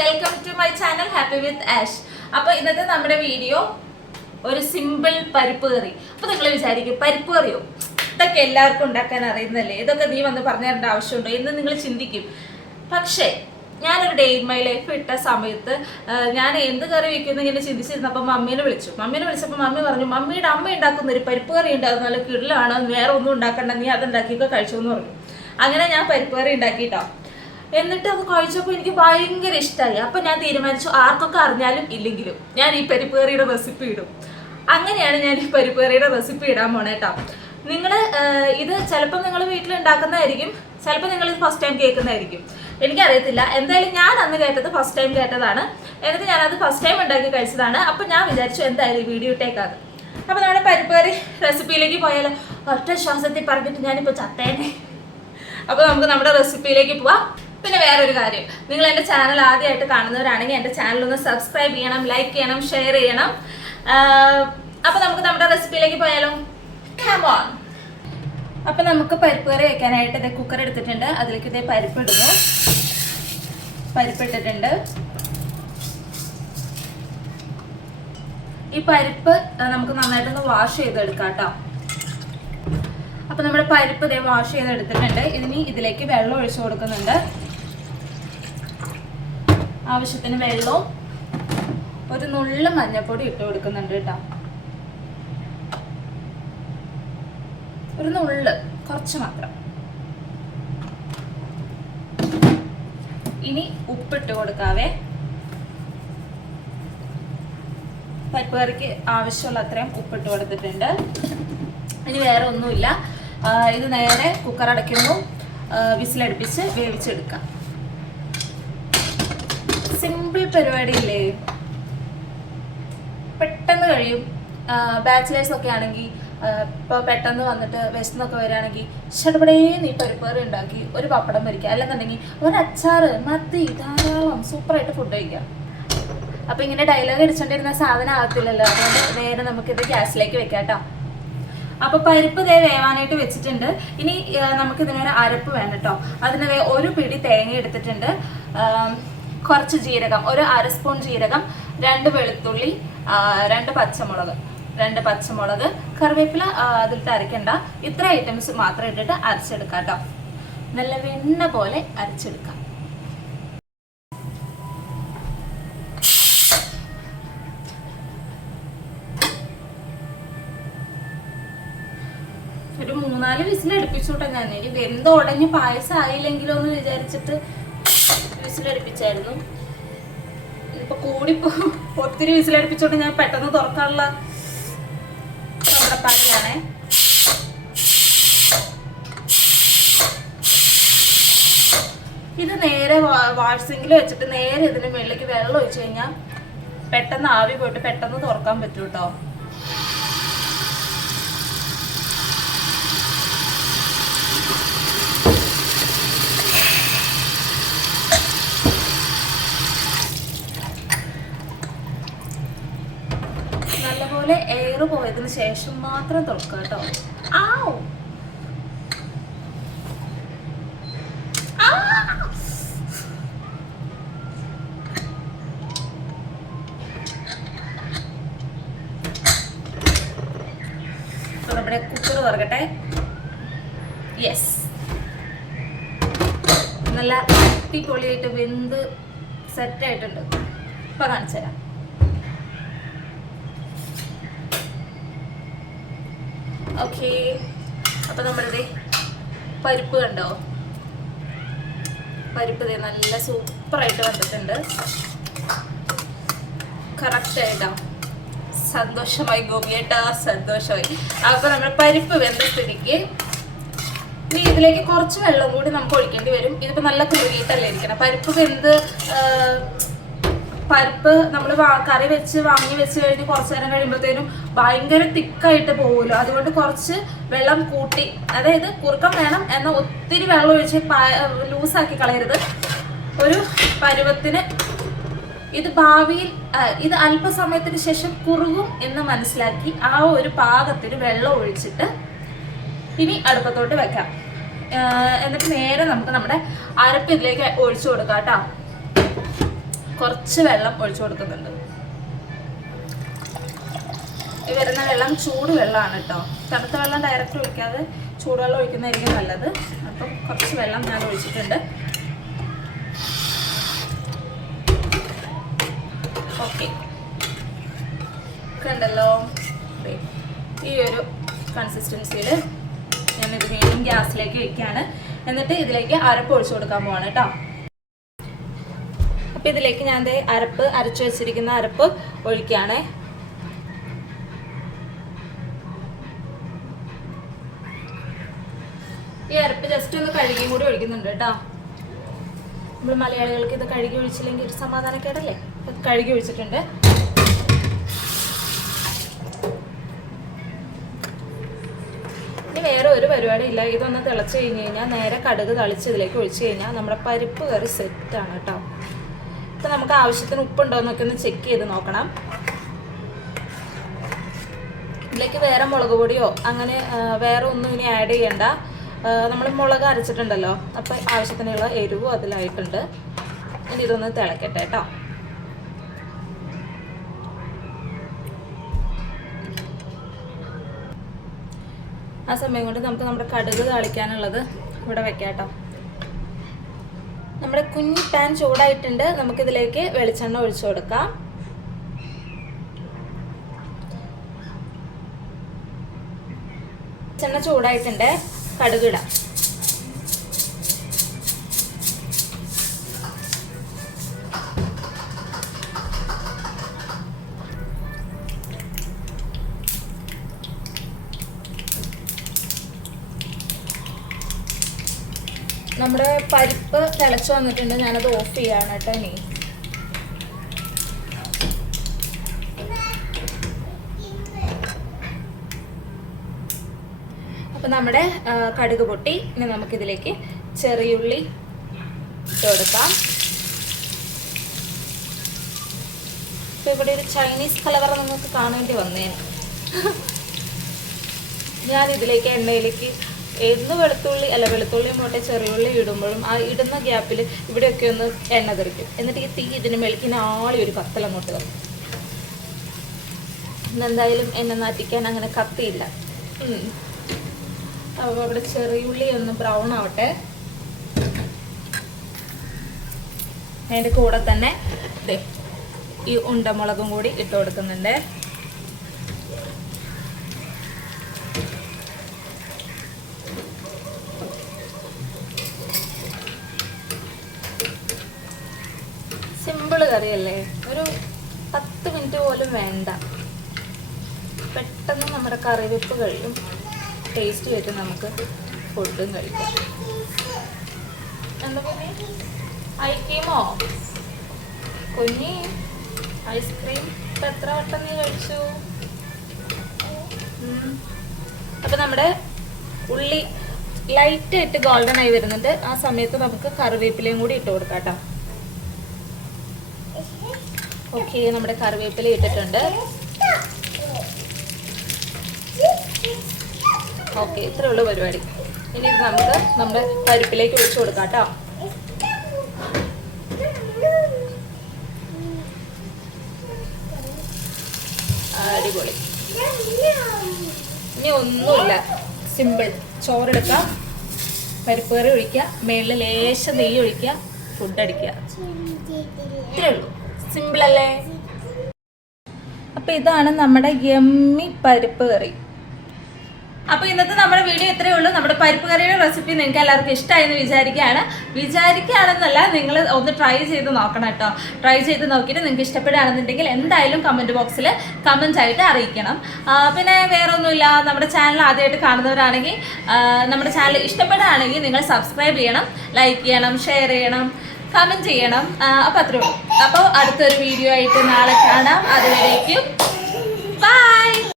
Welcome to my channel happy with Ash. അപ്പോൾ ഇന്നത്തെ നമ്മുടെ വീഡിയോ ഒരു സിമ്പിൾ പരിപ്പ് കറി. അപ്പോൾ നിങ്ങൾ വിചാരിക്കും പരിപ്പ് കറിയോ, ഇതൊക്കെ എല്ലാവർക്കും ഉണ്ടാക്കാൻ അറിയുന്നല്ലേ, ഇതൊക്കെ നീ വന്ന് പറഞ്ഞു തരേണ്ട ആവശ്യമുണ്ടോ എന്ന് നിങ്ങൾ ചിന്തിക്കും. പക്ഷേ ഞാനൊരു ഡേ ഇൻ മൈ ലൈഫ് ഇട്ട സമയത്ത് ഞാൻ എന്ത് കറി വയ്ക്കുന്നു ഇങ്ങനെ ചിന്തിച്ചിരുന്നപ്പോൾ മമ്മീനെ വിളിച്ചപ്പോൾ മമ്മി പറഞ്ഞു, മമ്മിയുടെ അമ്മ ഉണ്ടാക്കുന്ന ഒരു പരിപ്പ് കറി ഉണ്ട്, അത് നല്ല കിടലാണ്, വേറെ ഒന്നും ഉണ്ടാക്കണ്ട, നീ അതുണ്ടാക്കിയൊക്കെ കഴിച്ചു എന്ന് പറഞ്ഞു. അങ്ങനെ ഞാൻ പരിപ്പ് കറി ഉണ്ടാക്കിയിട്ടോ. എന്നിട്ട് അത് കഴിച്ചപ്പോൾ എനിക്ക് ഭയങ്കര ഇഷ്ടമായി. അപ്പം ഞാൻ തീരുമാനിച്ചു, ആർക്കൊക്കെ അറിഞ്ഞാലും ഇല്ലെങ്കിലും ഞാൻ ഈ പരിപ്പ് കറിയുടെ റെസിപ്പി ഇടും. അങ്ങനെയാണ് ഞാൻ ഈ പരിപ്പ് കറിയുടെ റെസിപ്പി ഇടാൻ പോണേട്ടോ. നിങ്ങൾ ഇത് ചിലപ്പോൾ നിങ്ങൾ വീട്ടിൽ ഉണ്ടാക്കുന്നതായിരിക്കും, ചിലപ്പോൾ നിങ്ങൾ ഇത് ഫസ്റ്റ് ടൈം കേൾക്കുന്നതായിരിക്കും, എനിക്കറിയത്തില്ല. എന്തായാലും ഞാൻ അന്ന് കേട്ടത് ഫസ്റ്റ് ടൈം കേട്ടതാണ്. എന്നിട്ട് ഞാനത് ഫസ്റ്റ് ടൈം ഉണ്ടാക്കി കഴിച്ചതാണ്. അപ്പം ഞാൻ വിചാരിച്ചു എന്തായാലും വീഡിയോ ഇട്ടേക്കാതെ. അപ്പോൾ നമ്മുടെ പരിപ്പ് കറി റെസിപ്പിയിലേക്ക് പോയാലോ? ഒറ്റ ശ്വാസത്തിൽ പറഞ്ഞിട്ട് ഞാനിപ്പോൾ ചത്തേനെ. അപ്പോൾ നമുക്ക് നമ്മുടെ റെസിപ്പിയിലേക്ക് പോവാം. പിന്നെ വേറൊരു കാര്യം, നിങ്ങൾ എൻ്റെ ചാനൽ ആദ്യമായിട്ട് കാണുന്നവരാണെങ്കിൽ എൻ്റെ ചാനലൊന്ന് സബ്സ്ക്രൈബ് ചെയ്യണം, ലൈക്ക് ചെയ്യണം, ഷെയർ ചെയ്യണം. അപ്പോൾ നമുക്ക് നമ്മുടെ റെസിപ്പിയിലേക്ക് പോയാലോ? Come on. അപ്പോൾ നമുക്ക് പരിപ്പ് കറി വയ്ക്കാനായിട്ട് ഇതേ കുക്കർ എടുത്തിട്ടുണ്ട്, അതിലേക്ക് ഇതേ പരിപ്പ് ഇടുന്നു. പരിപ്പിട്ടിട്ടുണ്ട്. ഈ പരിപ്പ് നമുക്ക് നന്നായിട്ടൊന്ന് വാഷ് ചെയ്തെടുക്കാം കേട്ടോ. അപ്പോൾ നമ്മുടെ പരിപ്പ് ഇതേ വാഷ് ചെയ്തെടുത്തിട്ടുണ്ട്. ഇനി ഇതിലേക്ക് വെള്ളം ഒഴിച്ചു കൊടുക്കുന്നുണ്ട്. ആവശ്യത്തിന് വെള്ളവും ഒരു നുള്ളു മഞ്ഞൾപ്പൊടി ഇട്ട് കൊടുക്കുന്നുണ്ട് കേട്ടോ. ഒരു നുള്ള്, കുറച്ച് മാത്രം. ഇനി ഉപ്പിട്ട് കൊടുക്കാവേ. പരിപ്പ് കറിക്ക് ആവശ്യമുള്ള അത്രയും ഉപ്പിട്ട് കൊടുത്തിട്ടുണ്ട്. ഇനി വേറെ ഒന്നുമില്ല. ഇത് നേരെ കുക്കർ അടയ്ക്കുന്നു, വിസിലടുപ്പിച്ച് വേവിച്ചെടുക്കാം. സിമ്പിൾ പരിപാടിയില്ലേ, പെട്ടെന്ന് കഴിയും. ബാച്ചിലേഴ്സ് ഒക്കെ ആണെങ്കിൽ ഇപ്പോൾ പെട്ടെന്ന് വന്നിട്ട് വിശന്നൊക്കെ വരികയാണെങ്കിൽ ചടപടേന്ന് ഈ പരിപ്പ് കറി ഉണ്ടാക്കി ഒരു പപ്പടം വരിക്കുക, അല്ലെന്നുണ്ടെങ്കിൽ ഒരു അച്ചാറ്, മത്തി, ധാരാളം സൂപ്പറായിട്ട് ഫുഡ് കഴിക്കാം. അപ്പോൾ ഇങ്ങനെ ഡയലോഗ് അടിച്ചുകൊണ്ടിരുന്ന സാധനം ആകത്തില്ലല്ലോ, അതുകൊണ്ട് നേരെ നമുക്കിത് ഗ്യാസിലേക്ക് വെക്കാം കേട്ടോ. അപ്പോൾ പരിപ്പ് ദേ വേവാനായിട്ട് വെച്ചിട്ടുണ്ട്. ഇനി നമുക്ക് ഇതിനൊരു അരപ്പ് വേണം കേട്ടോ. അതിന് ഒരു പിടി തേങ്ങ എടുത്തിട്ടുണ്ട്, കുറച്ച് ജീരകം, ഒരു അര സ്പൂൺ ജീരകം, 2 വെളുത്തുള്ളി, 2 പച്ചമുളക്, കറിവേപ്പില അതിലിട്ട് അരയ്ക്കണ്ട. ഇത്ര ഐറ്റംസ് മാത്രം ഇട്ടിട്ട് അരച്ചെടുക്കാം കേട്ടോ. നല്ല വെണ്ണ പോലെ അരച്ചെടുക്കാം. ഒരു 3-4 വിസിലടുപ്പിച്ചോട്ടെ. ഞാൻ ഇനി വെന്ത് ഉടഞ്ഞ് പായസം ആയില്ലെങ്കിലോ എന്ന് വിചാരിച്ചിട്ട് വിസിലടുപ്പിച്ചായിരുന്നു. ഇപ്പൊ കൂടിപ്പോ ഒത്തിരി വിസിലടുപ്പിച്ചോട്ട് ഞാൻ പെട്ടെന്ന് തുറക്കാനുള്ള പാടിയാണേ. ഇത് നേരെ വാഷിംഗിൽ വെച്ചിട്ട് നേരെ ഇതിന് മുകളിലേക്ക് വെള്ളം ഒഴിച്ചു കഴിഞ്ഞാൽ പെട്ടെന്ന് ആവി പോയിട്ട് പെട്ടെന്ന് തുറക്കാൻ പറ്റും കേട്ടോ. നല്ലപോലെ എയർ പോയതിന് ശേഷം മാത്രം തുറക്കുക കേട്ടോ. ആവൂ, നമ്മുടെ കുക്കർ തുറക്കട്ടെ. യെസ്, നല്ല അടിപൊളിയായിട്ട് വെന്ത് സെറ്റായിട്ടുണ്ട്. ഇപ്പൊ കാണിച്ചു തരാം. ഓക്കെ, അപ്പൊ നമ്മളുടെ പരിപ്പ് കണ്ടോ, പരിപ്പ് നല്ല സൂപ്പറായിട്ട് വന്നിട്ടുണ്ട്. കറക്റ്റായിട്ടോ. സന്തോഷമായി ഗോപിയേട്ടാ, സന്തോഷമായി. അപ്പൊ നമ്മൾ പരിപ്പ് വെന്ത സ്ഥിതിക്ക് ഇനി ഇതിലേക്ക് കുറച്ച് വെള്ളം കൂടി നമുക്ക് ഒഴിക്കേണ്ടി വരും. ഇതിപ്പോ നല്ല കുറുകിയിട്ടല്ലേ ഇരിക്കണം. പരിപ്പ് നമ്മൾ കറി വെച്ച് വാങ്ങി വെച്ച് കഴിഞ്ഞ് കുറച്ച് നേരം കഴിയുമ്പോഴത്തേനും ഭയങ്കര തിക്കായിട്ട് പോകുമല്ലോ. അതുകൊണ്ട് കുറച്ച് വെള്ളം കൂട്ടി, അതായത് കുറുക്കം വേണം എന്നാൽ ഒത്തിരി വെള്ളം ഒഴിച്ച് ലൂസാക്കി കളയരുത്. ഒരു പരുവത്തിന് ഇത് ഭാവിയിൽ ഇത് അല്പസമയത്തിന് ശേഷം കുറുകും എന്ന് മനസ്സിലാക്കി ആ ഒരു പാകത്തിന് വെള്ളം ഒഴിച്ചിട്ട് ഇനി അടുപ്പത്തോട്ട് വെക്കാം. എന്നിട്ട് നേരെ നമുക്ക് നമ്മുടെ അരപ്പ് ഇതിലേക്ക് ഒഴിച്ചു കൊടുക്കാം കേട്ടോ. കുറച്ച് വെള്ളം ഒഴിച്ചു കൊടുക്കുന്നുണ്ട്. ഈ വരുന്ന വെള്ളം ചൂട് വെള്ളമാണ് കേട്ടോ. തണുത്ത വെള്ളം ഡയറക്റ്റ് ഒഴിക്കാതെ ചൂടുവെള്ളം ഒഴിക്കുന്നതായിരിക്കും നല്ലത്. അപ്പം കുറച്ച് വെള്ളം ഞാൻ ഒഴിച്ചിട്ടുണ്ട്. ഓക്കെ, കണ്ടല്ലോ. ഈ ഒരു കൺസിസ്റ്റൻസിയിൽ ഞാനിത് വീണ്ടും ഗ്യാസിലേക്ക് വയ്ക്കുകയാണ്. എന്നിട്ട് ഇതിലേക്ക് അരപ്പ് ഒഴിച്ചു കൊടുക്കാൻ പോവാണ് കേട്ടോ. അപ്പം ഇതിലേക്ക് ഞാൻ അരപ്പ് അരച്ചു വെച്ചിരിക്കുന്ന അരപ്പ് ഒഴിക്കുകയാണ്. ഈ അരപ്പ് ജസ്റ്റ് ഒന്ന് കഴുകിയും കൂടി ഒഴിക്കുന്നുണ്ട് കേട്ടോ. നമ്മൾ മലയാളികൾക്ക് ഇത് കഴുകി ഒഴിച്ചില്ലെങ്കിൽ ഒരു സമാധാനക്കേടല്ലേ. കഴുകി ഒഴിച്ചിട്ടുണ്ട്. ഇനി വേറെ ഒരു പരിപാടി ഇല്ല. ഇതൊന്ന് തിളച്ച് കഴിഞ്ഞ് കഴിഞ്ഞാൽ നേരെ കടുക് തളിച്ച് ഇതിലേക്ക് ഒഴിച്ച് കഴിഞ്ഞാൽ നമ്മുടെ പരിപ്പ് കറി സെറ്റാണ് കേട്ടോ. ഇപ്പം നമുക്ക് ആവശ്യത്തിന് ഉപ്പുണ്ടോ എന്നൊക്കെ ഒന്ന് ചെക്ക് ചെയ്ത് നോക്കണം. ഇതിലേക്ക് വേറെ മുളക് പൊടിയോ അങ്ങനെ വേറെ ഒന്നും ഇനി ആഡ് ചെയ്യണ്ട. നമ്മൾ മുളക് അരച്ചിട്ടുണ്ടല്ലോ, അപ്പം ആവശ്യത്തിനുള്ള എരിവും അതിലായിട്ടുണ്ട്. ഇനി ഇതൊന്ന് തിളക്കട്ടെ കേട്ടോ. ആ സമയം കൊണ്ട് നമുക്ക് നമ്മുടെ കടുക് താളിക്കാനുള്ളത് ഇവിടെ വെക്കാം കേട്ടോ. നമ്മുടെ കുഞ്ഞി പാൻ ചൂടായിട്ടുണ്ട്. നമുക്കിതിലേക്ക് വെളിച്ചെണ്ണ ഒഴിച്ചു കൊടുക്കാം. വെളിച്ചെണ്ണ ചൂടായിട്ടുണ്ട്. കടുകിടാം. നമ്മുടെ പരിപ്പ് തിളച്ച് വന്നിട്ടുണ്ട്. ഞാനത് ഓഫ് ചെയ്യാണ് കേട്ടോ. ഇനി അപ്പം നമ്മുടെ കടുക് പൊട്ടി. ഇനി നമുക്കിതിലേക്ക് ചെറിയുള്ളി ഇട്ട് കൊടുക്കാം. ഇപ്പം ഇവിടെ ഒരു ചൈനീസ് കലവറ നിങ്ങൾക്ക് കാണേണ്ടി വന്നേനെ. ഞാനിതിലേക്ക് എണ്ണയിലേക്ക് വെളുത്തുള്ളി പോട്ടെ ചെറിയുള്ളി ഇടുമ്പോഴും ആ ഇടുന്ന ഗ്യാപ്പിൽ ഇവിടെയൊക്കെ ഒന്ന് എണ്ണ തെറിക്കും. എന്നിട്ട് ഈ തീ ഇതിന് മെളിക്കുന്ന ആളി ഒരു കത്തലങ്ങോട്ട് തരും. ഇന്നെന്തായാലും എണ്ണ നാറ്റിക്കാൻ അങ്ങനെ കത്തിയില്ല. അപ്പോൾ അവിടെ ചെറിയുള്ളി ഒന്ന് ബ്രൗൺ ആവട്ടെ. അതിൻ്റെ കൂടെ തന്നെ ഈ ഉണ്ടമുളകും കൂടി ഇട്ട് കൊടുക്കുന്നുണ്ട്. സിമ്പിൾ കറിയല്ലേ, ഒരു 10 മിനിറ്റ് പോലും വേണ്ട. പെട്ടെന്ന് നമ്മുടെ കറി വെപ്പ് കഴിയും. ടേസ്റ്റ് ആയിട്ട് നമുക്ക് ഫുഡും കഴിക്കാം. എന്താ കുഞ്ഞി ഐസ്ക്രീമോ? കുഞ്ഞി ഐസ്ക്രീം ഇപ്പം എത്ര വട്ടം നീ കഴിച്ചു? അപ്പം നമ്മുടെ ഉള്ളി ലൈറ്റായിട്ട് ഗോൾഡൻ ആയി വരുന്നുണ്ട്. ആ സമയത്ത് നമുക്ക് കറിവേപ്പിലയും കൂടി ഇട്ട് കൊടുക്കാം കേട്ടോ. ഓക്കെ, നമ്മുടെ കറിവേപ്പില ഇട്ടിട്ടുണ്ട്. ഓക്കെ, ഇത്രേ ഉള്ളൂ പരിപാടി. ഇനി ഇത് നമുക്ക് നമ്മുടെ പരിപ്പിലേക്ക് ഒഴിച്ചു കൊടുക്കാം കേട്ടോ. അടിപൊളി. ഇനി ഒന്നുമില്ല, സിമ്പിൾ. ചോറെടുക്കാം, പരിപ്പ് കറി ഒഴിക്കുക, മേളിൽ ലേശം നെയ്യ് ഒഴിക്കുക, ഫുഡ് അടിക്കുക. ഇത്രേ ഉള്ളൂ, സിമ്പിൾ അല്ലേ? അപ്പം ഇതാണ് നമ്മുടെ യമ്മി പരിപ്പ് കറി. അപ്പോൾ ഇന്നത്തെ നമ്മുടെ വീഡിയോ ഇത്രയേ ഉള്ളൂ. നമ്മുടെ പരിപ്പ് കറിയുടെ റെസിപ്പി നിങ്ങൾക്ക് എല്ലാവർക്കും ഇഷ്ടമായെന്ന് വിചാരിക്കുകയാണെന്നല്ല, നിങ്ങൾ ഒന്ന് ട്രൈ ചെയ്ത് നോക്കണം കേട്ടോ. ട്രൈ ചെയ്ത് നോക്കിയിട്ട് നിങ്ങൾക്ക് ഇഷ്ടപ്പെടുകയാണെന്നുണ്ടെങ്കിൽ എന്തായാലും കമൻറ്റ് ബോക്സിൽ കമൻറ്റ് ആയിട്ട് അറിയിക്കണം. പിന്നെ വേറെ ഒന്നുമില്ല, നമ്മുടെ ചാനൽ ആദ്യമായിട്ട് കാണുന്നവരാണെങ്കിൽ നമ്മുടെ ചാനൽ ഇഷ്ടപ്പെടുകയാണെങ്കിൽ നിങ്ങൾ സബ്സ്ക്രൈബ് ചെയ്യണം, ലൈക്ക് ചെയ്യണം, ഷെയർ ചെയ്യണം, കമൻറ്റ് ചെയ്യണം. അപ്പോൾ അത്രേ ഉള്ളൂ. അപ്പോൾ അടുത്തൊരു വീഡിയോ ആയിട്ട് നാളെ കാണാം. അതുവരേക്കും ബൈ.